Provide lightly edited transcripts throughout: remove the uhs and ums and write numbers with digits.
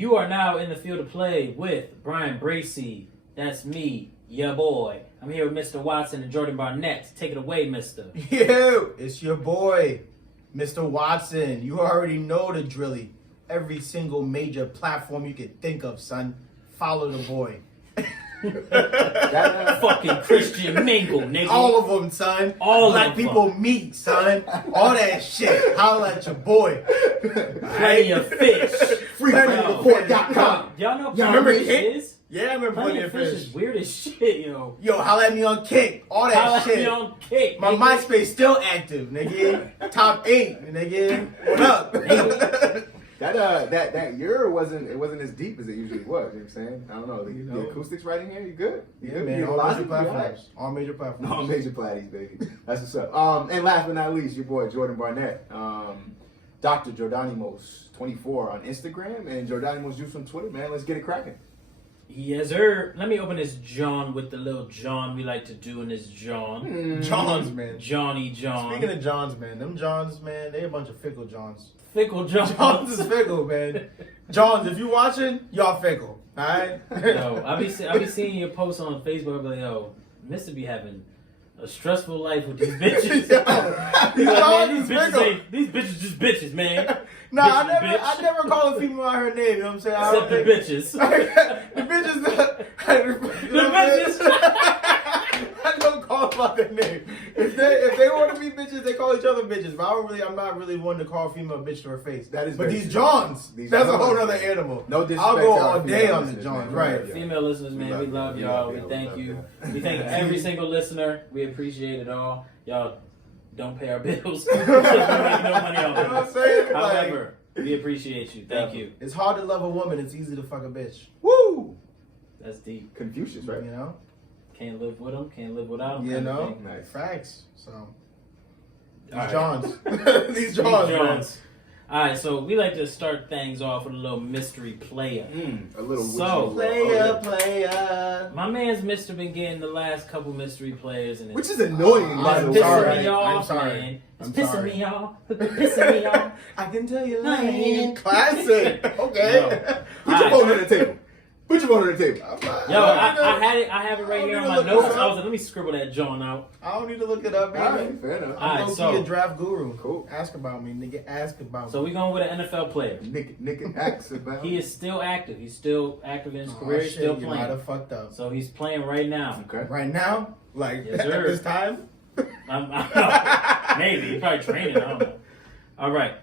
You are now in the field of play with Brian Bracey. That's me, ya boy. I'm here with Mr. Watson and Jordan Barnett. Take it away, mister. Yo, it's your boy, Mr. Watson. You already know the drilly. Every single major platform you can think of, son. Follow the boy. Fucking Christian mingle, nigga. All of them, son. All Black of people meet, son. All that shit. Holla at your boy. Plenty of fish. FreePlentyReport.com. Y'all know Y'all remember Plenty of Kick? Fish is? Yeah, I remember Plenty of Fish is weird as shit, yo. Yo, holla at me on Kick. All that Holla at shit. me on Kick, My nigga. MySpace still active, nigga. Top 8, nigga. What up? That year wasn't as deep as it usually was. You know what I'm saying? I don't know. The acoustics right in here, you good? You Yeah, good? man. You All alive? major You alright? platforms. All major platforms. All major platties, baby. That's what's up. And last but not least, your boy Jordan Barnett, Dr. Jordanimos24 on Instagram and Jordanimos Juice on Twitter. Man, let's get it cracking. Yes, sir. Let me open this John with the little John we like to do in this John. Johns, man. Johnny John. Speaking of Johns, man, them Johns, man, they a bunch of fickle Johns. Fickle John. Johns is fickle, man. Johns, if you watching, y'all fickle, all right? Yo, I be seeing your posts on Facebook. I be like, yo, Mister be having a stressful life with these bitches. These Johns is fickle. These bitches just bitches, man. Nah, Bitch. I never call a female by her name, you know what I'm saying? Except the bitches. The bitches, The bitches. I don't call them by their name. If they want to be bitches, they call each other bitches. But I'm not really one to call a female a bitch to her face. That is but very these true. Johns, These that's a Johns. whole other animal. No disrespect I'll go to our all day female on the listeners, Johns, man. right? Yeah. Female listeners, man, we love y'all. We thank you. We thank every single listener. We appreciate it all. Y'all don't pay our bills. We make no money off You know what I'm of saying? it. However, we appreciate you. Thank you. It's hard to love a woman. It's easy to fuck a bitch. Woo! That's deep. Confucius, right? You know? Can't live with them. Can't live without them. You know? Nice. Facts. So these All right. Johns. These These Johns, man. Johns. All right, so we like to start things off with a little mystery player. A little So, Player. My man's Mister been getting the last couple mystery players, and which it's is annoying, by it's the I'm way. pissing sorry. me off, I'm sorry. man. It's I'm pissing sorry. me off. Pissing me off. I can tell you lying. Classic. Okay. Put your phone on the table. Put your phone on the table. Yo, I have it right I don't here on need my to look notes. this I was up. like, let me scribble that John out. I don't need to look it up, baby. All right, fair enough. All right, I'm low-key so- a draft guru. Cool. Ask about me, nigga. Ask about me. So we going with an NFL player. Nick acts about. He is still active. He's still active in his Oh, career. He's shit, still you might playing. have fucked up. So he's playing right now. Okay. Right now? Like, Yes, at sir. this time? Maybe. He's probably training. I don't know. All right.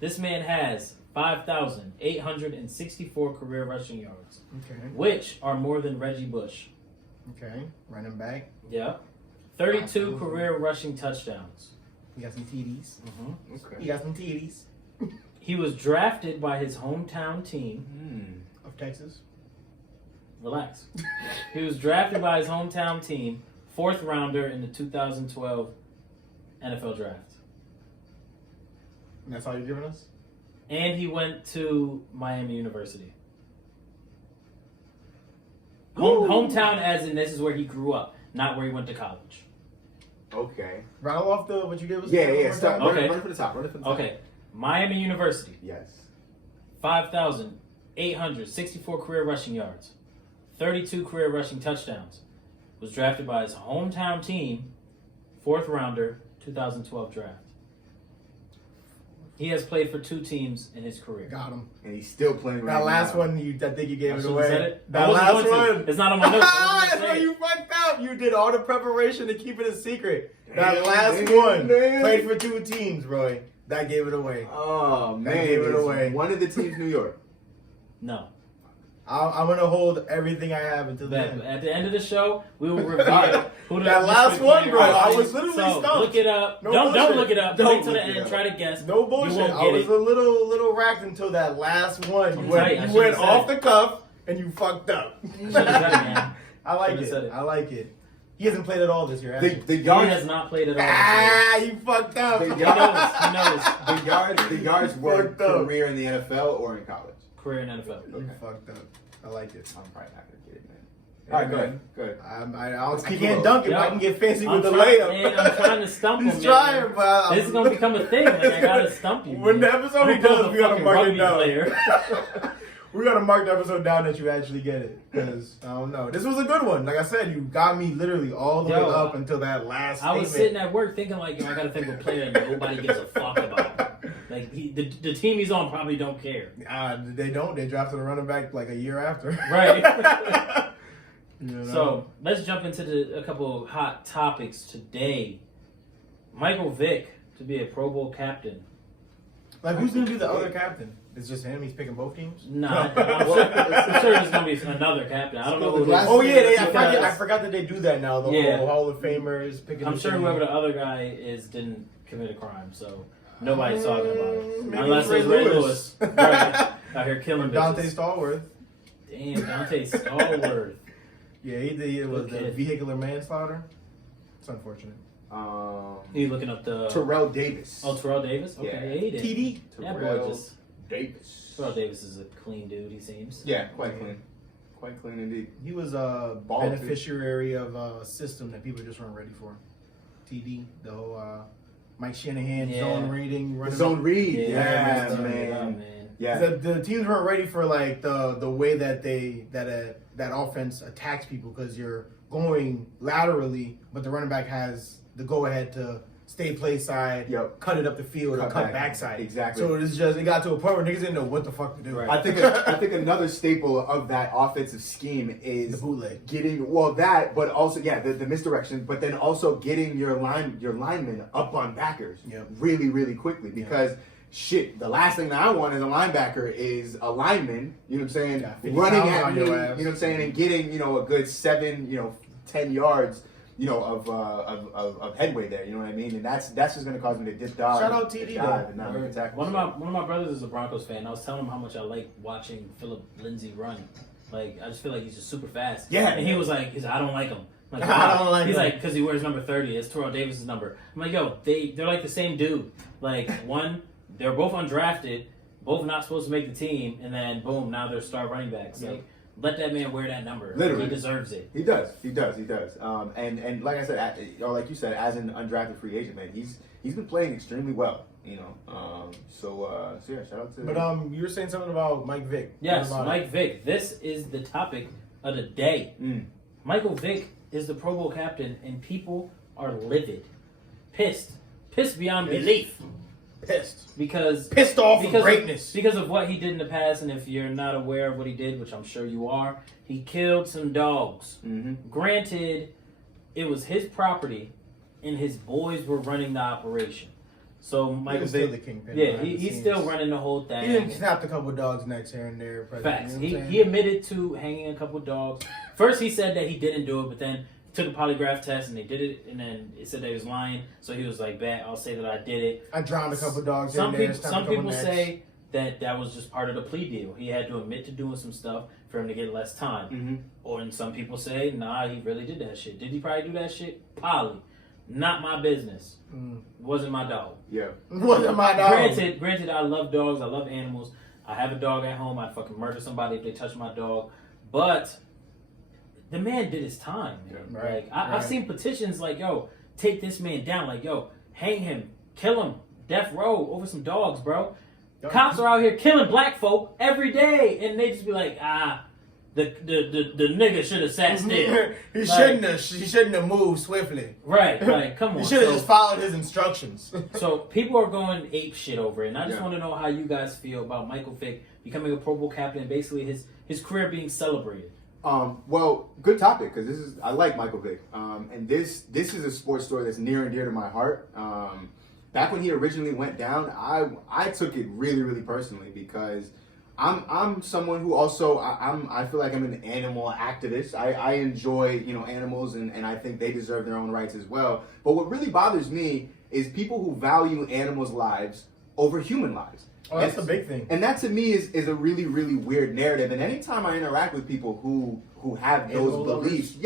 This man has 5,864 career rushing yards, Okay. which are more than Reggie Bush. Okay. Running back. Yeah. 32 career rushing touchdowns. You got some TDs. Okay. You got some TDs He was drafted by his hometown team. of Texas. Relax. He was drafted by his hometown team, 4th rounder in the 2012 NFL draft. And that's all you're giving us? And he went to Miami University. Hometown as in this is where he grew up, not where he went to college. Okay. Rattle off what you gave us? Yeah. Start. Okay. Run it for the top. Run it for the top. Okay. Miami University, Yes. 5,864 career rushing yards, 32 career rushing touchdowns. Was drafted by his hometown team, 4th rounder, 2012 draft. He has played for 2 teams in his career. Got him. And he's still playing right That last now. one, I think you gave I it should've away. said it. I That wasn't last going to. one. It's not on my notes. I Ah, wasn't that's gonna why say you it. fucked up. You did all the preparation to keep it a secret. That Damn, last damn, one damn. played for 2 teams, Roy. That gave it away. Oh man, gave it it's away. One of the teams, New York. No. I'm gonna hold everything I have until the But end. at the end of the show, we will reveal who the That last mystery one, player bro, is. I was literally So stumped. look it up. No don't bullshit. look it up. Don't Wait till the look it end. up. Try to guess. No bullshit. You won't I get was it. a little racked until that last one. I'm You tight. I went, should've said off it. the cuff and you fucked up. Should've said it, man. I like Should've said it. it. I like it. He hasn't played at all this year, has he? The He yards. has not played at all. Ah, you fucked up. The He knows. He knows. The yards were Fucked up. career in the NFL or in college. Career in NFL. You fucked up. I like it. I'm probably not gonna get it, man. All right, good. I can't dunk it, but I can get fancy with the Man, layup. I'm trying to stump him, He's trying, man. but This is gonna become a thing. Like, I gotta stump you. when man. the episode I'm comes, a we gotta fucking mark it rugby down. player. We gotta mark the episode down that you actually get it, because I don't know. This was a good one. Like I said, you got me literally all the way up until that last. I was statement. sitting at work thinking like, I gotta think of a player that nobody gives a fuck about. Like the team he's on probably don't care. They don't. They drafted a running back like a year after. Right. You know? So let's jump into a couple of hot topics today. Michael Vick to be a Pro Bowl captain. like, who's gonna be the other captain? It's just him. He's picking both teams. Nah, I'm sure there's gonna be another captain. I don't know who it is. Oh yeah, Because- I forgot that they do that now. The Yeah. whole Hall of Famers picking. I'm the sure team. whoever the other guy is didn't commit a crime, so nobody's talking about it. Maybe Unless it's it's Ray Lewis. Right. Out here killing Dante bitches. Stallworth. Damn, Dante Stallworth. Yeah, it was Good the kid. vehicular manslaughter. It's unfortunate. He looking up the Terrell Davis. Oh, Terrell Davis. Okay, Yeah. yeah, he did. TD. That boy Terrell just Davis. Terrell Davis is a clean dude. He seems. Yeah, quite clean. Quite clean indeed. He was a Ball, beneficiary of a system that people just weren't ready for. TD, the whole Mike Shanahan Yeah. zone reading, running Zone read. Yeah, Yeah, man. man. Yeah. The teams weren't ready for like the way that that offense attacks people, because you're going laterally, but the running back has the go ahead to stay play side, Yep. cut it up the field, or Cut cut back. backside. Exactly. So it got to a point where niggas didn't know what the fuck to do. Right. I think another staple of that offensive scheme is The bootleg. getting but also the misdirection, but then also getting your linemen up on backers Yep. really, really quickly, because shit, the last thing that I want as a linebacker is a lineman, you know what I'm saying, Yeah, 50 running pounds at on me, your you ass. know what I'm saying, and getting, a good 10 yards, of headway there, you know what I mean? And that's just gonna cause me to dip dog. Shout out TD though. and not make a tackle. One of my brothers is a Broncos fan. I was telling him how much I like watching Philip Lindsay run. Like, I just feel like he's just super fast. Yeah. And he was like, I don't like him. I'm like, I don't like He's him. like, because he wears number 30. It's Terrell Davis' number. I'm like, yo, they're like the same dude. Like, one, they're both undrafted, both not supposed to make the team, and then boom, now they're star running backs. Yeah. Like, let that man wear that number. Literally. He deserves it. He does. And like I said, or like you said, as an undrafted free agent, man, he's been playing extremely well. So yeah, shout out to. But you were saying something about Mike Vick. Yes, What about Mike Vick. This is the topic of the day. Michael Vick is the Pro Bowl captain, and people are livid, pissed beyond Pissed. belief, Pissed because off because of greatness. because of what he did in the past. And if you're not aware of what he did, which I'm sure you are, he killed some dogs. Granted, it was his property, and his boys were running the operation. So Michael was still Vick, the kingpin yeah, behind the he's scenes. still running the whole thing. He didn't snap a couple dogs' necks here and there. Facts. You know what I'm saying? He admitted to hanging a couple dogs. First, he said that he didn't do it, but then he took a polygraph test and they did it, and then it said they was lying. So he was like, "Bet I'll say that I did it." I drowned a couple dogs. Some here and there, people, snapped a some couple people necks. say that was just part of the plea deal. He had to admit to doing some stuff for him to get less time. Or and some people say, "Nah, he really did that shit." Did he probably do that shit? Probably. Not my business. Wasn't my dog. Yeah. Wasn't my dog. Granted, I love dogs. I love animals. I have a dog at home. I'd fucking murder somebody if they touch my dog. But the man did his time, man. Yeah, right, Like I've seen petitions like, "Yo, take this man down." Like, "Yo, hang him, kill him, death row over some dogs, bro." Cops are out here killing black folk every day, and they just be like, the nigga should have sat still. He Like, shouldn't have moved swiftly. Right, right. Come on. He should have So- just followed his instructions. So people are going ape shit over it, and I just Yeah. want to know how you guys feel about Michael Vick becoming a Pro Bowl captain, and basically his career being celebrated. Well, good topic, because I like Michael Vick, and this is a sports story that's near and dear to my heart. Back when he originally went down, I took it really, really personally, because I'm someone who also I feel like I'm an animal activist. I enjoy animals, and I think they deserve their own rights as well. But what really bothers me is people who value animals' lives over human lives. Oh, that's the big thing. And that to me is a really, really weird narrative. And anytime I interact with people who have those Animal beliefs,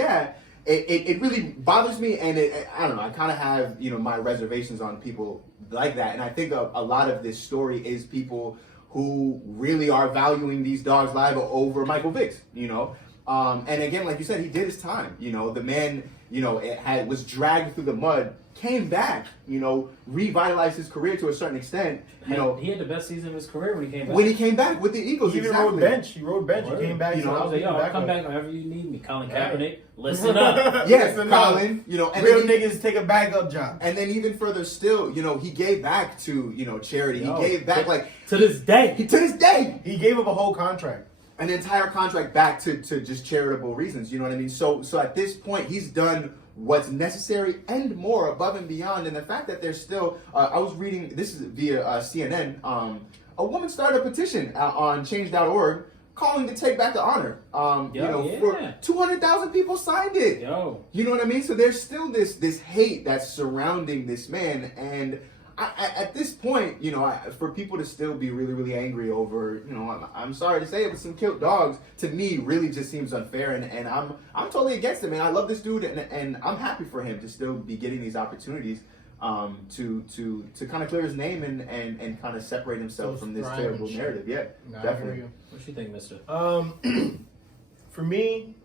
it really bothers me. And I don't know, I kind of have my reservations on people like that. And I think a lot of this story is people who really are valuing these dogs' lives over Michael Vick's. And again, like you said, he did his time. You know, the man, you know, was dragged through the mud, came back, you know, revitalized his career to a certain extent. You know, he had the best season of his career when he came back. When he came back with the Eagles, he even exactly. rode bench. He rode bench. Word. He came back. You know, I was like, yo, I'll come back whenever you need me. Colin Kaepernick, listen up. Yes, Listen Colin. up. You know, and real then niggas take a backup job. And then even further still, you know, he gave back to, you know, charity. Yo, he gave back like to this day. to this day. He gave up a whole contract. An entire contract back to just charitable reasons. You know what I mean? So at this point, he's done what's necessary and more above and beyond. And the fact that there's still, I was reading, this is via CNN, a woman started a petition on change.org calling to take back the honor. For 200,000 people signed it. Yo. You know what I mean? So there's still this hate that's surrounding this man. And at this point, you know, for people to still be really, really angry over, you know, I'm sorry to say it, but some killed dogs, to me, really just seems unfair. And I'm totally against it, man. I love this dude, and I'm happy for him to still be getting these opportunities to kind of clear his name and kind of separate himself from this terrible narrative. Yeah, definitely. What you think, mister? For me,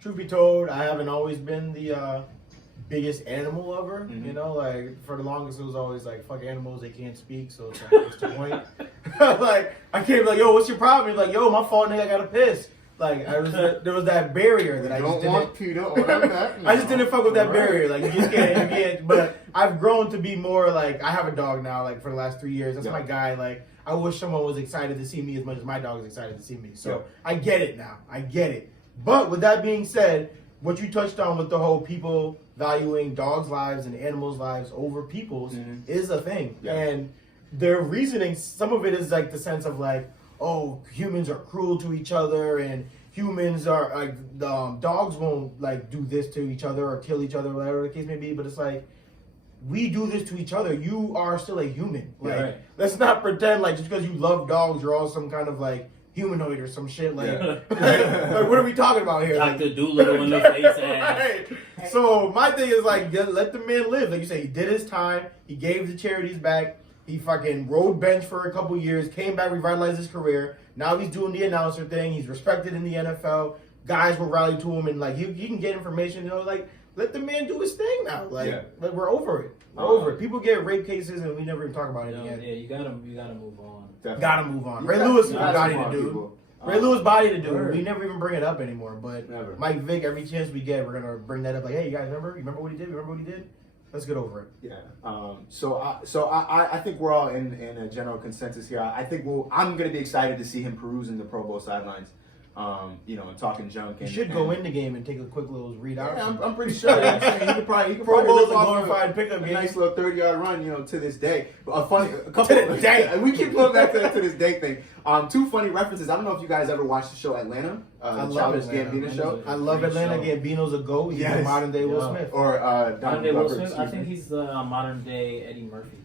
truth be told, I haven't always been the biggest animal lover. Mm-hmm. You know, like for the longest it was always like, fuck animals, they can't speak, so it's like, what's the point? Like I can't be like, yo, what's your problem? He's like, yo, my fault, nigga, I gotta piss. Like there was that barrier that I just didn't. I just didn't fuck with that barrier. Like you just can't. But I've grown to be more like, I have a dog now. Like for the last 3 years, that's my guy. Like I wish someone was excited to see me as much as my dog is excited to see me. So I get it now. I get it. But with that being said, what you touched on with the whole people valuing dogs' lives and animals' lives over people's is a thing. Yeah. And their reasoning, some of it is like the sense of like, oh, humans are cruel to each other, and humans are like, dogs won't like do this to each other or kill each other, whatever the case may be. But it's like, we do this to each other. You are still a human. Like, let's not pretend like just because you love dogs, you're all some kind of like humanoid or some shit. Like, like what are we talking about here? Dr. Doolittle in the face ass. Right. So my thing is like, let the man live. Like you say, he did his time. He gave the charities back. He fucking rode bench for a couple years, came back, revitalized his career. Now he's doing the announcer thing. He's respected in the NFL. Guys will rally to him, and like he can get information. You know, like let the man do his thing now. Like we're over it. We're over it. People get rape cases, and we never even talk about it again. Yeah, you gotta move on. Definitely. Gotta move on. Ray Lewis is body to do. Ray Lewis body to do. We never even bring it up anymore. But Mike Vick, every chance we get, we're gonna bring that up. Like, hey, you guys remember? You remember what he did? You remember what he did? Let's get over it. Yeah. So I think we're all in a general consensus here. I think I'm going to be excited to see him perusing the Pro Bowl sidelines, you know, and talking junk. You should go in the game and take a quick little read out. Yeah, I'm pretty sure. You could probably Pro Bowl is a glorified pickup game. Nice little 30-yard run, you know, to this day. But a couple of day. We keep going back to this day thing. Two funny references. I don't know if you guys ever watched the show Atlanta. I love Atlanta. Gambino show. I love Atlanta. Gambino's a GOAT. He's a modern day Will Smith. Or modern day Will Smith. I think he's the modern day Eddie Murphy.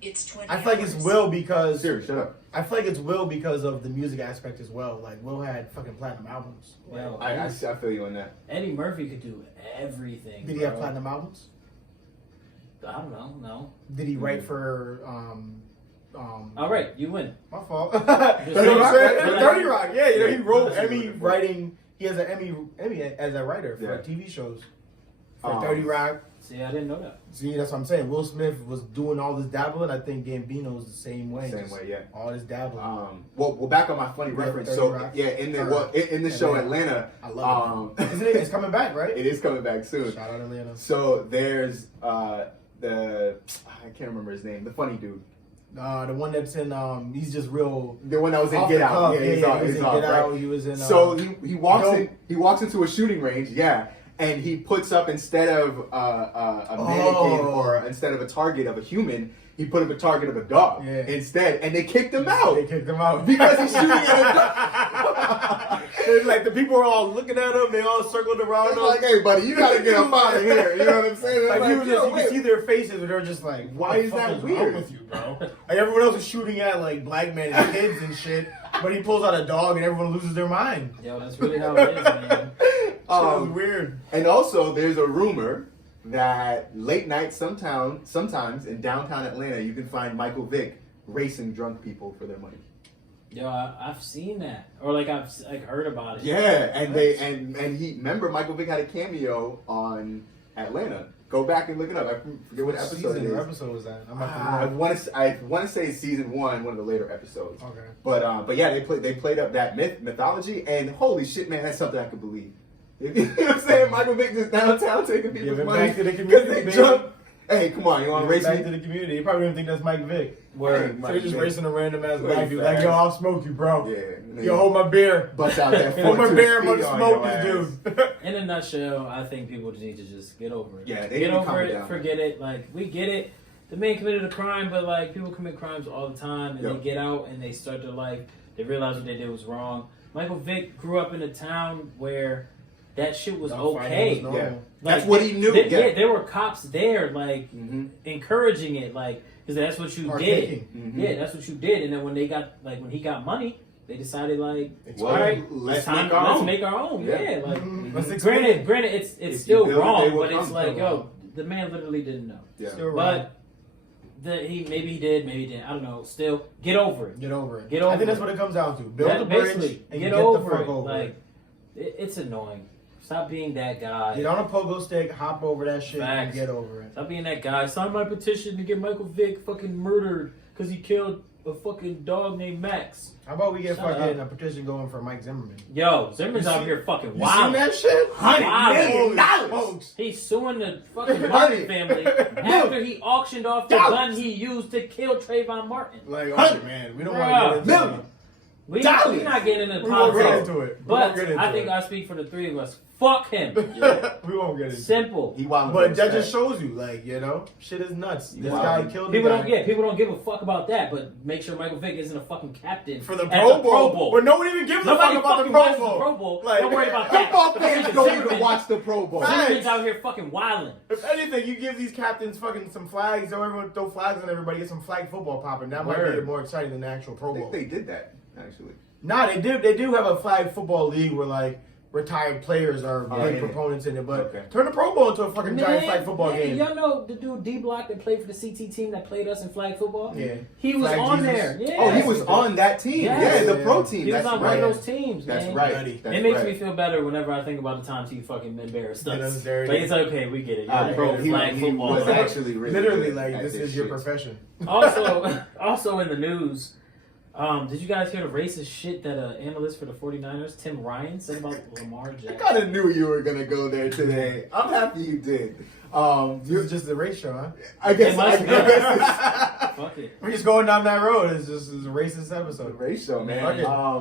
It's 20 I feel like it's Will because Siri, shut up. I feel like it's Will because of the music aspect as well. Like Will had fucking platinum albums. Well, I feel you on that. Eddie Murphy could do everything. Did he have platinum albums? I don't know. No. Did he write for all right, you win. My fault. 30 Rock. Rock. 30 Rock. Yeah, you know he wrote Emmy writing. He has an Emmy as a writer for TV shows for 30 Rock. See, I didn't know that. See, that's what I'm saying. Will Smith was doing all this dabbling. I think Gambino's the same way. All this dabbling. Well, back on my funny reference. So Rock. In the show Atlanta, I love it. Isn't it? It's coming back, right? It is coming back soon. Shout out Atlanta. So there's I can't remember his name. The funny dude. The one that's in he's just real. The one that was in Get Out. Yeah, he was in Get Out. He was in. So he walks into a shooting range. Yeah. And he puts up, instead of a mannequin or instead of a target of a human, he put up a target of a dog instead. And they kicked him out. They kicked him out. Because he's shooting at a dog. It's like the people are all looking at him. They all circled around him. Like, hey, buddy, you got to get up out of here. You know what I'm saying? Like, you can see their faces and they're just like, why is that weird with you, bro? Like, everyone else is shooting at like black men and kids and shit. But he pulls out a dog and everyone loses their mind. Yo, that's really how it is, man. It's weird. And also, there's a rumor that late night sometimes in downtown Atlanta, you can find Michael Vick racing drunk people for their money. Yo, I've seen that, or like I've heard about it. Yeah, and they and he remember Michael Vick had a cameo on Atlanta. Go back and look it up. I forget what episode it is. What episode was that? I want to say season 1, one of the later episodes. Okay. But yeah, they played up that mythology, and holy shit, man, that's something I could believe. You know what I'm saying? Michael Vick just downtown taking people's money back to the because community, they baby. jump. Hey, come on, you want to race back me? to the community. You probably don't think that's Mike Vick. Word. So you're just racing a random ass Word, black dude. facts. Like, yo, I'll smoke you, bro. Yeah. Yo, hold my beer. Bust out that Hold my 4-2 beer, I'm speed gonna on smoke your this ass. dude. In a nutshell, I think people just need to just get over it. Yeah, they get need to over calm it. down. Forget it. Like, we get it. The man committed a crime, but like people commit crimes all the time, and Yep. they get out and they start their life. They realize what they did was wrong. Michael Vick grew up in a town where that shit was okay. No. Yeah. Like, That's what he knew. Yeah, there were cops there, like Mm-hmm. encouraging it, like because that's what you Partaking. did. Mm-hmm. Yeah, that's what you did. And then when when he got money, they decided like, Well, all right, let's it's time- make our let's own. make our own. Yeah. Yeah, like Let's expand. granted, it's If you still build it, wrong, they will but it's come. like, yo, the man literally didn't know. Yeah. Still wrong. But maybe he did, maybe he didn't. I don't know. Still, get over it. Get over it. Get over I think that's it. what it comes down to. Build That- the bridge basically, and get get over the fuck it. over Like it's annoying. Stop being that guy. Get on a pogo stick, hop over that shit, and Facts. get over it. Stop being that guy. Sign my petition to get Michael Vick fucking murdered because he killed a fucking dog named Max. How about we get Shut fucking up. a petition going for Mike Zimmerman? Yo, Zimmerman's You out see- here fucking You wild. seen that shit? Wow. $100 million. Folks. He's suing the fucking Honey. Martin family after he auctioned off the gun he used to kill Trayvon Martin. Like, Hundred. oh man, we don't Bruh. want to get into it. We're Dollars. not getting into We won't get politics. into it. We But won't get into I think it. I speak for the three of us. Fuck him. We won't get into it. Simple. He wilding But for that respect. just shows you, like, you know, shit is nuts. This Wow. guy killed People the don't guy get. People don't give a fuck about that. But make sure Michael Vick isn't a fucking captain for the at Pro the Bowl. But no one even gives a Nobody fuck about the fucking Pro watches Bowl. the Pro Bowl. Like, Don't worry about Football that. fans go even to watch the Pro Bowl. Facts. Zimmerman's out here fucking wilding. If anything, you give these captains fucking some flags, so everyone throw flags on everybody, get some flag football popping. That might Word. be more exciting than the actual Pro I Bowl. think they did that, actually. Nah, they do. They do have a flag football league where like retired players are big yeah. proponents in it. But Okay. turn the Pro Bowl into a fucking giant flag football man, game. Y'all know the dude D Block that played for the CT team that played us in flag football? Yeah. He was Flag on Jesus. there. Yeah. Oh, he was on that team. Yes. Yeah, the pro team. He was That's on right. one of those teams, That's man. right. Buddy. That's It makes right. me feel better whenever I think about the times he fucking embarrassed Did us us. dirty. Like, it's okay, we get it. You're Ah, pro he- flag he football. was right? actually really Literally, good like at this is your shit. profession. Also in the news, did you guys hear the racist shit that an analyst for the 49ers, Tim Ryan, said about Lamar I Jackson? kind of knew you were gonna go there today. I'm happy you did. This is just the race show, huh? I guess. It must I be. guess Fuck it. We're just going down that road. It's just it's a racist it's a episode. race show, man. Fuck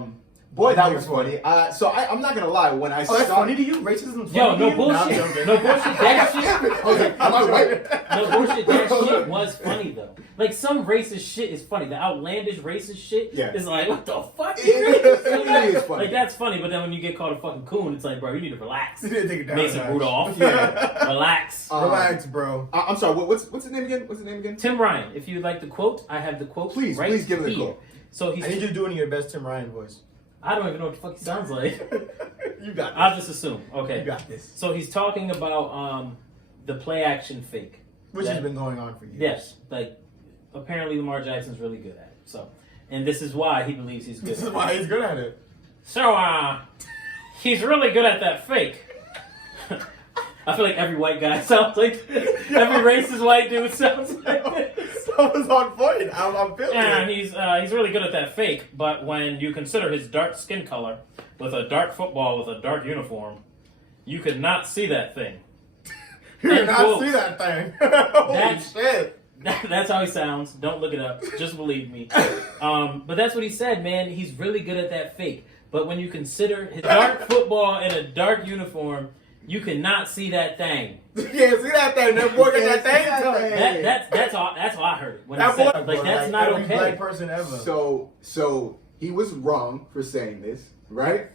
it. Boy, that was funny. So I'm not gonna lie. When I Oh, that's saw funny to you? Racism's funny Yo, to no you? bullshit. I'm joking. No bullshit. That shit. I was like, am I right? No bullshit. That shit was funny though. Like some racist shit is funny. The outlandish racist shit Yeah. is like, what the fuck? It is funny. Like that's funny, but then when you get called a fucking coon, it's like, bro, you need to relax. You didn't take it down. Mason a notch. Rudolph. Yeah. Relax. Relax, bro. I'm sorry. What's the name again? What's the name again? Tim Ryan, if you'd like the quote, I have the quote. Please, right please give it a here. quote. So I need you to do it in your best Tim Ryan voice. I don't even know what the fuck he sounds like. You got this. I'll just assume. Okay. You got this. So he's talking about the play action fake. Which has That- been going on for years. Yes, like apparently Lamar Jackson's really good at it. So, and this is why he believes he's good. This at is it. why he's good at it. So, he's really good at that fake. I feel like every white guy sounds like this. Every racist white dude sounds like this. That was on point. I'm feeling And it. he's really good at that fake. But when you consider his dark skin color with a dark football with a dark uniform, you could not see that thing. You did and not quotes. see that thing. Holy That's- shit. That's how he sounds. Don't look it up. Just believe me. But that's what he said, man. He's really good at that fake. But when you consider his dark football in a dark uniform, you cannot see that thing. You can't see that thing. That boy got that thing. that to it. thing. That's how I heard it. When That he said, boy, like that's not every okay. black person ever. So he was wrong for saying this, right?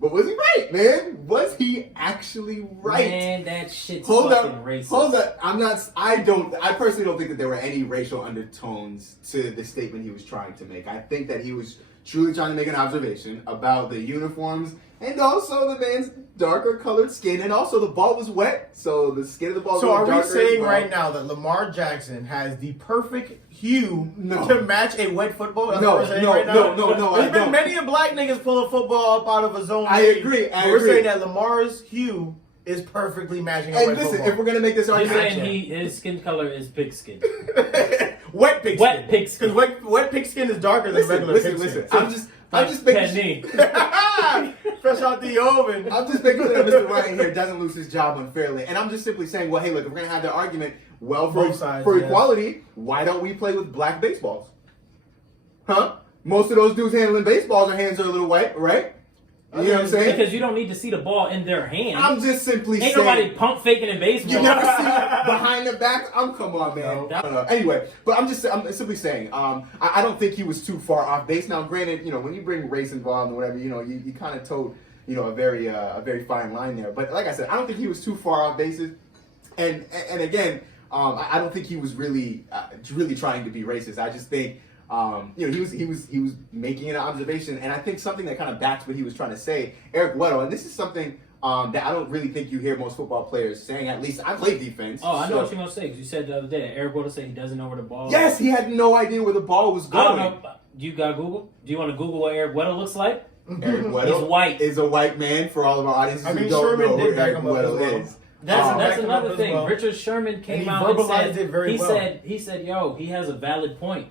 But was he right, man? Was he actually right? Man, that shit's Hold fucking up, racist. hold up. I personally don't think that there were any racial undertones to the statement he was trying to make. I think that he was truly trying to make an observation about the uniforms and also the man's darker colored skin, and also the ball was wet, so the skin of the ball. So are we darker saying as well. right now that Lamar Jackson has the perfect hue No. to match a wet football? That's No, what we're saying no, right now? no, I There's been don't. many a black niggas pull a football up out of a zone. I read, agree, but we're saying that Lamar's hue is perfectly matching a And wet listen, football. if we're gonna make this You're argument, saying his skin color is pig skin. Wet pig Wet skin. pig skin. Because wet pig skin is darker than regular listen. pig skin. I'm just making Penny. Fresh out the oven. I'm just making sure that Mr. Ryan here doesn't lose his job unfairly. And I'm just simply saying, well, hey, look, if we're going to have the argument, well, for, Both sides, for yes. equality, why don't we play with black baseballs? Huh? Most of those dudes handling baseballs, their hands are a little white, right? You know what I'm saying? Because you don't need to see the ball in their hand. I'm just simply Ain't saying. nobody pump faking in baseball. You never see it behind the back? Come on, man. No. Anyway, but I'm simply saying, I don't think he was too far off base. Now, granted, when you bring race involved or whatever, you kind of told, a very fine line there. But like I said, I don't think he was too far off bases. And again, I don't think he was really trying to be racist. I just think, he was making an observation, and I think something that kind of backs what he was trying to say. Eric Weddle, and this is something that I don't really think you hear most football players saying. At least I play defense. Oh, I know so- what you're gonna say. Because you said the other day that Eric Weddle said he doesn't know where the ball. Yes, he had no idea where the ball was I going. don't know. Do you got Google? Do you want to Google what Eric Weddle looks like? Eric Weddle He's white. is a white man for all of our audiences I mean, who don't Sherman know did who back Eric him up as Weddle well. is. That's Back him another up as thing. well. Richard Sherman came he out and verbalized said it very well. he said, yo, he has a valid point.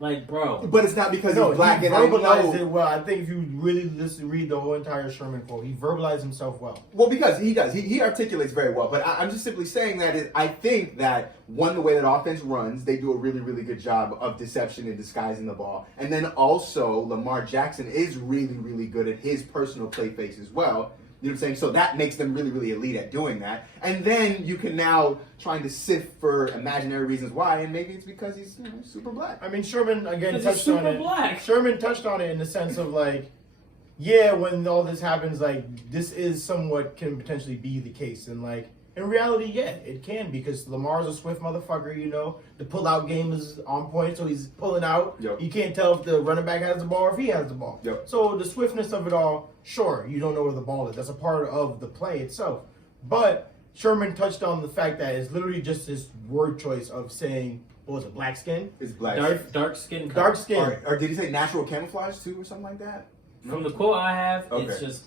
Like, bro. But it's not because No, he's black, he and I verbalized know. it well. I think if you really read the whole entire Sherman quote, he verbalized himself well. Well, because he does. He articulates very well. But I'm just simply saying that I think that, one, the way that offense runs, they do a really, really good job of deception and disguising the ball. And then also, Lamar Jackson is really, really good at his personal play face as well. You know what I'm saying? So that makes them really, really elite at doing that. And then you can now trying to sift for imaginary reasons why, and maybe it's because he's super black. I mean, Sherman again Because he's touched on super it. black. Sherman touched on it in the sense of like, yeah, when all this happens, like this is somewhat can potentially be the case, and like in reality, yeah, it can because Lamar's a swift motherfucker. The pull-out game is on point, so he's pulling out. Yep. You can't tell if the running back has the ball or if he has the ball. Yep. So the swiftness of it all, sure, you don't know where the ball is. That's a part of the play itself. But Sherman touched on the fact that it's literally just this word choice of saying, what was it, black skin? It's black. Dark skin color. Dark skin. Or did he say natural camouflage too, or something like that? From the quote I have, Okay. it's just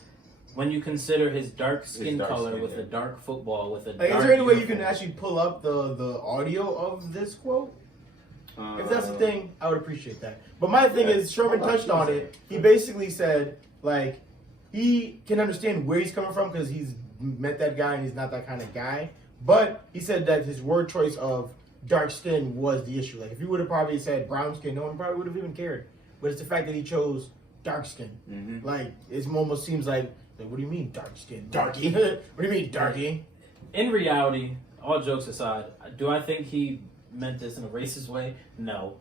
when you consider his dark skin dark color skin, with yeah. a dark football with a Like, dark is there any way you uniform. can actually pull up the audio of this quote? If that's the thing, I would appreciate that. But my thing Yeah. is, Sherman Hold on, touched on give me a it. He basically said, like, he can understand where he's coming from because he's met that guy and he's not that kind of guy. But he said that his word choice of dark skin was the issue. Like, if he would have probably said brown skin, no one probably would have even cared. But it's the fact that he chose dark skin. Mhm. Like, it almost seems like, what do you mean dark skin? Darky? What do you mean darky? In reality, all jokes aside, do I think he meant this in a racist way? No.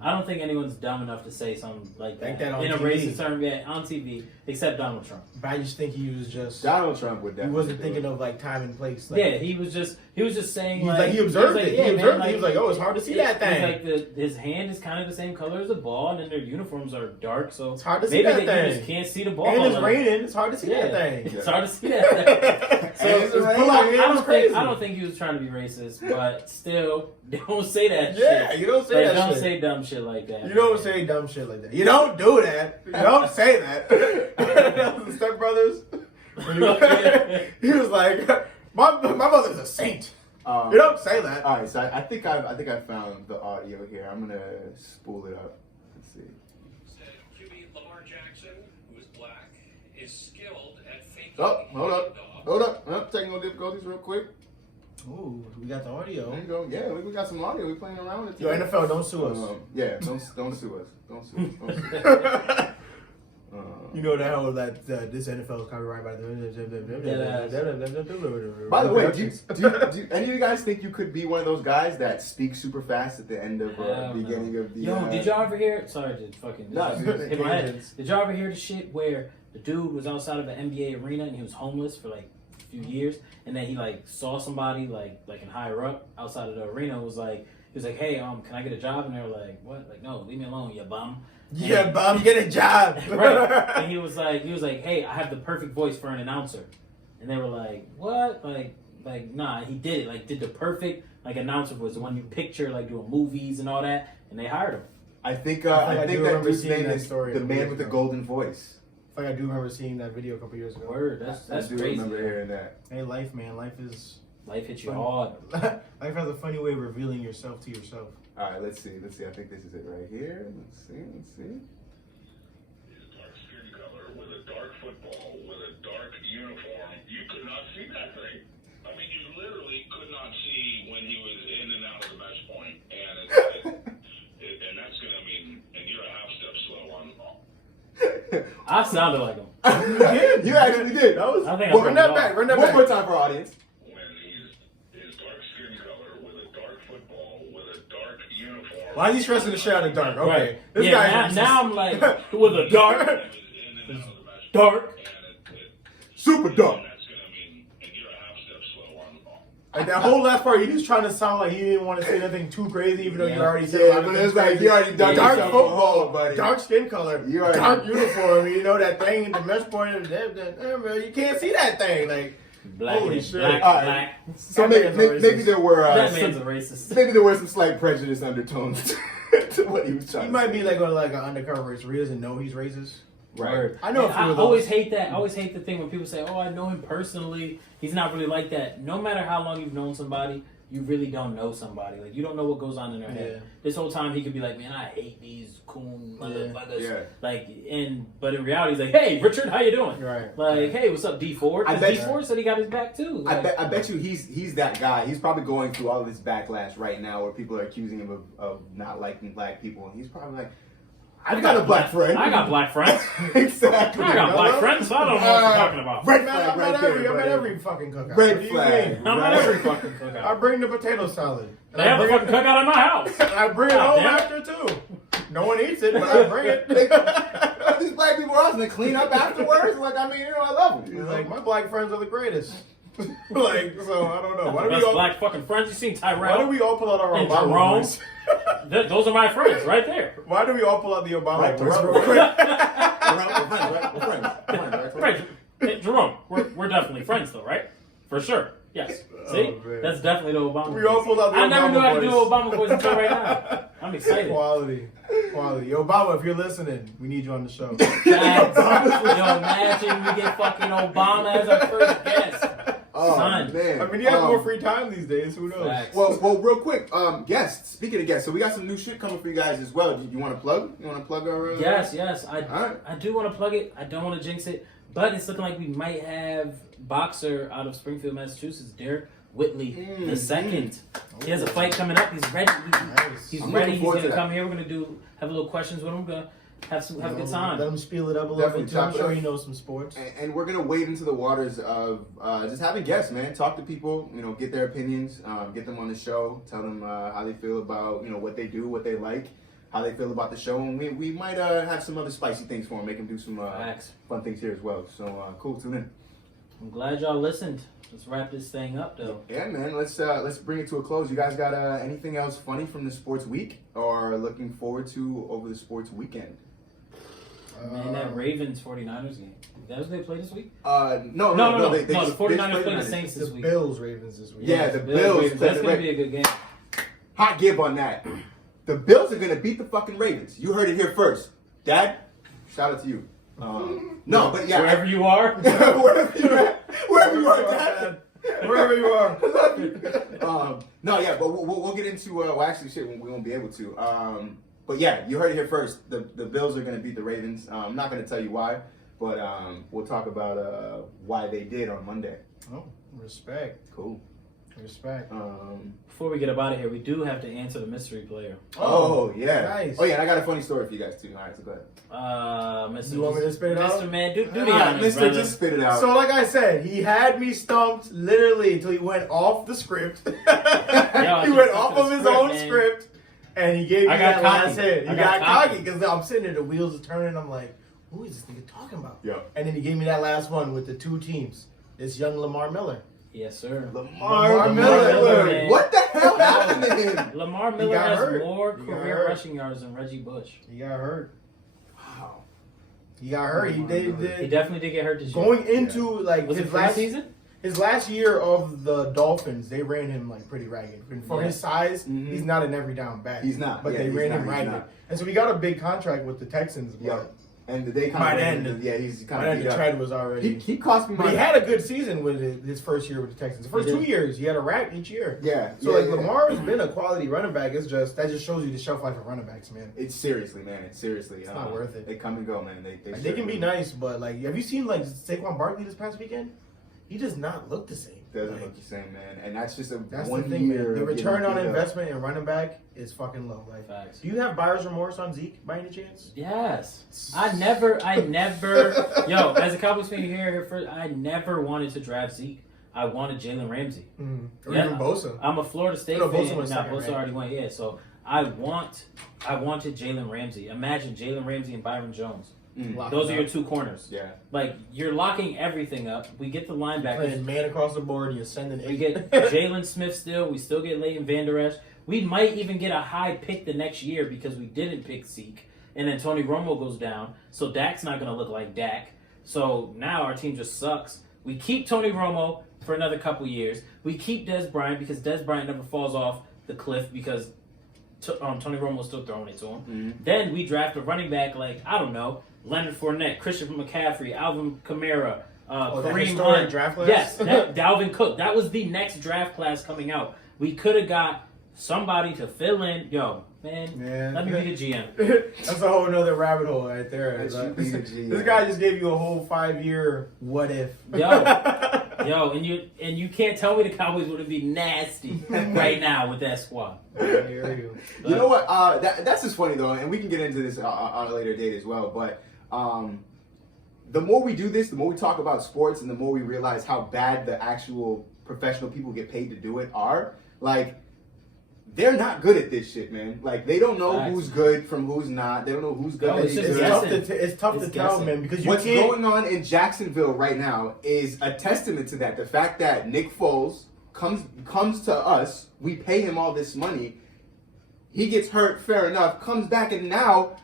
I don't think anyone's dumb enough to say something like that on in a TV. racist term, on TV, except Donald Trump. But I just think he was just... Donald Trump would He definitely. wasn't do thinking it. of like time and place. Like, Yeah, he was just saying he observed it. yeah, He man, observed it. He was like, "Oh, it's hard to see that He's thing." like his hand is kind of the same color as the ball, and then their uniforms are dark, so It's hard to see maybe that they thing. just can't see the ball. And it's like- raining. It's hard to see Yeah, that thing. it's hard to see that thing. So And it's it's pull out game was crazy. I don't think he was trying to be racist, but still, don't say that Yeah, shit. you don't say Like, that don't shit. say dumb shit like that. You don't say dumb shit like that. You don't do that. You don't say that. That was the Step Brothers. He was like, my mother's a saint. You don't say that. All right, so I think I found the audio here. I'm gonna spool it up. Let's see. Said QB Lamar Jackson, who is black, is skilled at faking. Oh, hold up, handoff. hold up. Technical difficulties, real quick. Ooh, we got the audio. There you go. Yeah, we got some audio. We playing around with it. Yo, NFL, don't sue us. Yeah, don't sue us. Don't sue us. Don't sue us. You know that whole that this NFL is copyrighted by By the way, do any of you guys think you could be one of those guys that speak super fast at the end of Hell no. beginning of the? Yo, did y'all ever hear? Sorry to fucking No, dude. hit my head. Did y'all ever hear the shit where the dude was outside of an NBA arena and he was homeless for like a few years, and then he like saw somebody like in higher up outside of the arena, was like, he was like, hey, can I get a job? And they were like, what? Like, no, leave me alone, you bum. Yeah, Bob, get a job. Right. And he was like, hey, I have the perfect voice for an announcer. And they were like, what? Like, nah, he did it. Like, did the perfect, like, announcer voice, the one you picture, like, doing movies and all that. And they hired him. I think I do that remember dude's seeing name that is story the a man few with the years golden voice. I do remember seeing that video a couple years ago. Word, that's I do crazy. remember hearing that. Hey, life, man. Life is... Life hits you Funny. hard. Life has a funny way of revealing yourself to yourself. All right, let's see. I think this is it right here. Let's see. His dark skin color with a dark football, with a dark uniform. You could not see that thing. I mean, you literally could not see when he was in and out of the mesh point. And and that's going to mean, and you're a half step slow on the ball. I sounded like him. You did. You actually did. That was. I think Run that back. Run that One back. more time for our audience. When his dark skin color with a dark football, with a dark uniform. Why is he stressing the shit out of dark? Okay. Right. This Yeah, guy's now I'm like, with a dark, He was in and out of the mesh dark. point, and Super dark. and that's going to mean, and you're a half step slow on the ball. Like that whole last part, he was trying to sound like he didn't want to say nothing too crazy, even though you Yeah. already said a Yeah, lot but of it's things like crazy. you already done Dark yourself football, a hole, buddy. dark skin color, You already- dark uniform. You know that thing, the mesh point. You can't see that thing. Like, Black, Holy and shit. black, All right. black. So That maybe, man's a maybe racist. there were That man's a some, racist. maybe there were some slight prejudice undertones to what he was trying he to might say. be like an undercover racist. He doesn't know he's racist. Right. Word. I know a And few I of those. always hate that. I always hate the thing when people say, "Oh, I know him personally." He's not really like that. No matter how long you've known somebody, you really don't know somebody. Like you don't know what goes on in their head. Yeah. This whole time he could be like, "Man, I hate these coon motherfuckers." Yeah. Like, but in reality, he's like, "Hey, Richard, how you doing?" Right. Like, "Hey, what's up, D Ford?" I 'Cause bet D Ford said he got his back too. I Like, bet you he's that guy. He's probably going through all of this backlash right now where people are accusing him of not liking black people. And he's probably like, I've got a black friend. I got black friends. Exactly. I got black friends. So I don't know what you're talking about. Red I'm flag at right every, there, I'm at buddy. every fucking cookout. Red What do you flag. mean? I'm at every fucking cookout. I bring the potato salad. They have a fucking cookout in my house. I bring it God home damn it. after too. No one eats it, but I bring it. These black people are awesome. They clean up afterwards. Like, I mean, I love them. He's like, my black friends are the greatest. Like, so I don't know. Why do we Best all? black fucking friends. You seen Why do Tyrell? we all pull out our And Obama Jerome. voice? Those are my friends right there. Why do we all pull out the Obama Right, voice? we're friends. We're friends. Right. Hey, Jerome, we're definitely friends though, right? For sure. Yes. See? man. That's definitely the Obama We all voice. pulled out the I never Obama knew I could do voice. an Obama voice until right now. I'm excited. Quality. Yo, Obama, if you're listening, we need you on the show. Facts. Yo, imagine we get fucking Obama as our first guest. Oh, Son. man. I mean, you have more free time these days. Who knows? Facts. Well, real quick, guests. Speaking of guests, so we got some new shit coming for you guys as well. You want to plug? You want to plug our? Yes. Alright. I do want to plug it. I don't want to jinx it, but it's looking like we might have boxer out of Springfield, Massachusetts, Derek Whitley the second. He has a fight coming up. He's ready. Nice. He's I'm ready. looking He's forward gonna to come here. We're gonna have a little questions with him. We're gonna have a good time. Let him spiel it up a little Definitely bit too. I'm chop it sure up. he knows some sports. And we're gonna wade into the waters of just having guests, man. Talk to people, get their opinions, get them on the show, tell them how they feel about what they do, what they like, how they feel about the show, and we might have some other spicy things for them, make them do some Facts. fun things here as well. So cool, tune in. I'm glad y'all listened. Let's wrap this thing up though. Yeah, man. Let's bring it to a close. You guys got anything else funny from the sports week or looking forward to over the sports weekend? Man, that Ravens 49ers game. That was they play this week? No. No. They The just 49ers play the Saints. Saints The this week. Bills Ravens this week. Yeah, the Bills Ravens. play That's the gonna Ra- be a good game. Hot give on that. The Bills are gonna beat the fucking Ravens. You heard it here first. Dad, shout out to you. No, but yeah, Wherever you are. wherever you are, Dad. Wherever you are. No, yeah, but we'll get into well, actually, shit, we won't be able to. But yeah, you heard it here first. The Bills are gonna beat the Ravens. I'm not gonna tell you why, but we'll talk about why they did on Monday. Oh, respect. Cool. Respect. Before we get up out of here, we do have to answer the mystery player. Oh yeah. Nice. Oh yeah, and I got a funny story for you guys too. All right, so go ahead. Mr. You want me to spit it out? Mr. Man, do the Ah, honors, Mister, brother. just spit it out. So, like I said, he had me stumped literally until he went off the script. I He went just off took of the his script, own man. script, and he gave me I got that last cocky. hit. He I got got cocky cocky. because I'm sitting there, the wheels are turning. I'm like, who is this nigga talking about? Yeah. And then he gave me that last one with the two teams. This young Lamar Miller. Yes, sir. Lamar Miller, man. What the hell happened to him? Lamar Miller got has hurt. more He got career hurt. rushing yards than Reggie Bush. He got hurt. He got hurt. He definitely did get hurt this year. Going into like Was it his last season? His last year of the Dolphins, they ran him like pretty ragged. And for his size, he's not an every down back. He's not. But Yeah, they he's ran not, him he's ragged. not. And so he got a big contract with the Texans. But Yeah. And the day By kind then, of he's kind by of then the tread was already. he cost me But money. he had a good season with his first year with the Texans. The first He 2 did. years, he had a rack each year. Yeah. So yeah, like yeah. Lamar has been a quality running back. It's just that just shows you the shelf life of running backs, man. It's seriously, man. It's seriously. It's not worth it. They come and go, man. Like, they can be nice, but like, have you seen like Saquon Barkley this past weekend? He does not look the same. Doesn't Like, look the same, man. And that's just That's one the thing, year. man. The of return getting on beat up. investment in running back is fucking low. Like, Facts. do you have buyer's remorse on Zeke by any chance? Yes. I never, yo, as a Cowboys fan here first, I never wanted to draft Zeke. I wanted Jalen Ramsey. Or Yeah. even Bosa. I'm a Florida State No, fan. Bosa went second, Bosa right? already went, yeah. So I wanted Jalen Ramsey. Imagine Jalen Ramsey and Byron Jones. Lock Those him are your up. two corners. Yeah. Like, you're locking everything up. We get the linebackers. Playing man across the board, you're sending We eight. get Jalen Smith still. We still get Leighton Vander Esch. We might even get a high pick the next year because we didn't pick Zeke. And then Tony Romo goes down. So Dak's not going to look like Dak. So now our team just sucks. We keep Tony Romo for another couple years. We keep Des Bryant because Des Bryant never falls off the cliff because Tony Romo's still throwing it to him. Then we draft a running back like, I don't know, Leonard Fournette, Christian McCaffrey, Alvin Kamara, that Kareem historic Hunt. draft class? Yes, Dalvin Cook. That was the next draft class coming out. We could have got somebody to fill in. Yo, man, let me be the GM. That's a whole nother rabbit hole right there. That should be the GM. This guy just gave you a whole 5-year what if. Yo, and you can't tell me the Cowboys wouldn't be nasty right now with that squad. I hear you. You know what? That's just funny though, and we can get into this on a later date as well. But the more we do this, the more we talk about sports, and the more we realize how bad the actual professional people get paid to do it are. Like, they're not good at this shit, man. Like, they don't know Facts. who's good from who's not. They don't know who's good. No, at it's just anything. guessing. It's tough It's to tell, guessing. man, because you What's can't. going on in Jacksonville right now is a testament to that. The fact that Nick Foles comes to us, we pay him all this money. He gets hurt, fair enough, comes back, and now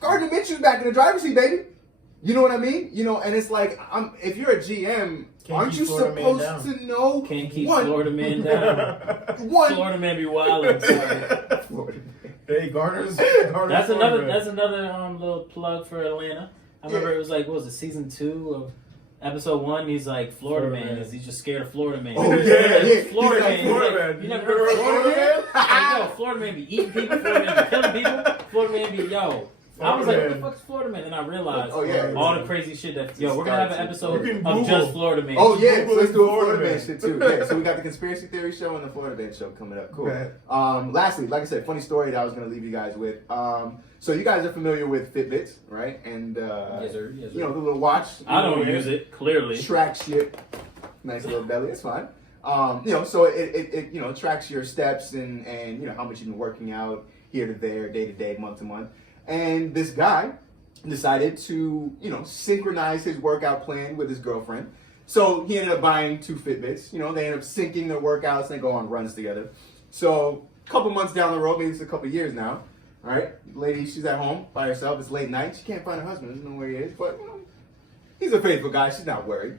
Gardner Minshew's back in the driver's seat, baby. You know what I mean? You know, and it's like, if you're a GM, Can't aren't keep you Florida man supposed down. to know? Can't keep one, Florida man down. Florida man be wild. Florida. Hey, Garner's That's Florida. another little plug for Atlanta. I remember it was like, what was it, season 2 of episode 1? He's like, Florida man. He's just scared of Florida man. Oh, yeah. Florida He's like, man. Florida Like, man. you never heard of Florida man? Like, yo, Florida man be eating people. Florida man be killing people. Florida man be, yo. I was like, what the fuck's Florida man? And I realized all the crazy shit that, yo, we're going to have an episode You can of Google. just Florida man. Oh yeah, so Google let's do a Florida Florida Man. Man shit too. Yeah, so we got the conspiracy theory show and the Florida Man show coming up. Cool. Okay. Lastly, like I said, funny story that I was gonna leave you guys with. So you guys are familiar with Fitbits, right? And Yes, sir. Yes, sir. you know the little watch. I don't use it, clearly. Tracks your nice little belly. It's fine. You know, so it you know tracks your steps and you know how much you've been working out here to there, day to day, month to month. And this guy decided to, you know, synchronize his workout plan with his girlfriend. So he ended up buying 2 Fitbits. You know, they ended up syncing their workouts and they go on runs together. So a couple months down the road, maybe it's a couple years now, all right? Lady, she's at home by herself. It's late night. She can't find her husband. Doesn't know where he is. But, you know, he's a faithful guy. She's not worried.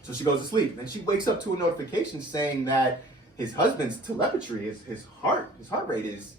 So she goes to sleep. Then she wakes up to a notification saying that his husband's telemetry, his heart rate is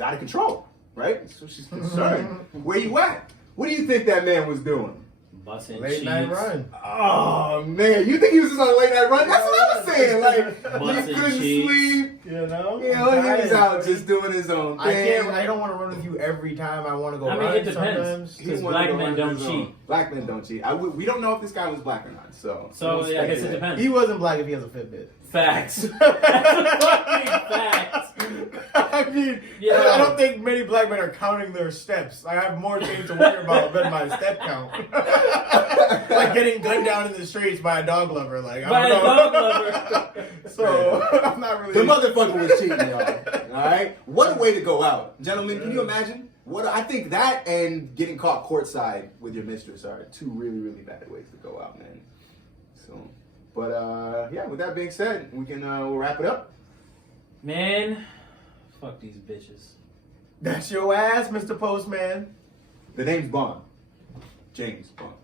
out of control, right? So she's concerned. Where you at? What do you think that man was doing? Busting Late night cheeks. run. Oh man, you think he was just on a late night run? That's what I was saying. Like Busting he couldn't cheeks. sleep. You know? You know, he was out just doing his own thing. I don't want to run with you every time I want to go I mean, run. it depends. Sometimes. He Because wanted black to go men on don't his own. cheat. Black men don't cheat. We don't know if this guy was black or not. So So, we I guess it speculate. depends. He wasn't black if he has a Fitbit. Facts. That's fucking facts. I mean, Yeah. I don't think many black men are counting their steps. I have more things to worry about than my step count. Like getting gunned down in the streets by a dog lover. Like, By I a don't know. dog lover. So I'm not really. The motherfucker was cheating, y'all. All right, what a way to go out, gentlemen. Can you imagine? I think that and getting caught courtside with your mistress are 2 really, really bad ways to go out, man. So, but yeah. With that being said, we can we'll wrap it up. Man, fuck these bitches. That's your ass, Mr. Postman. The name's Bond. James Bond.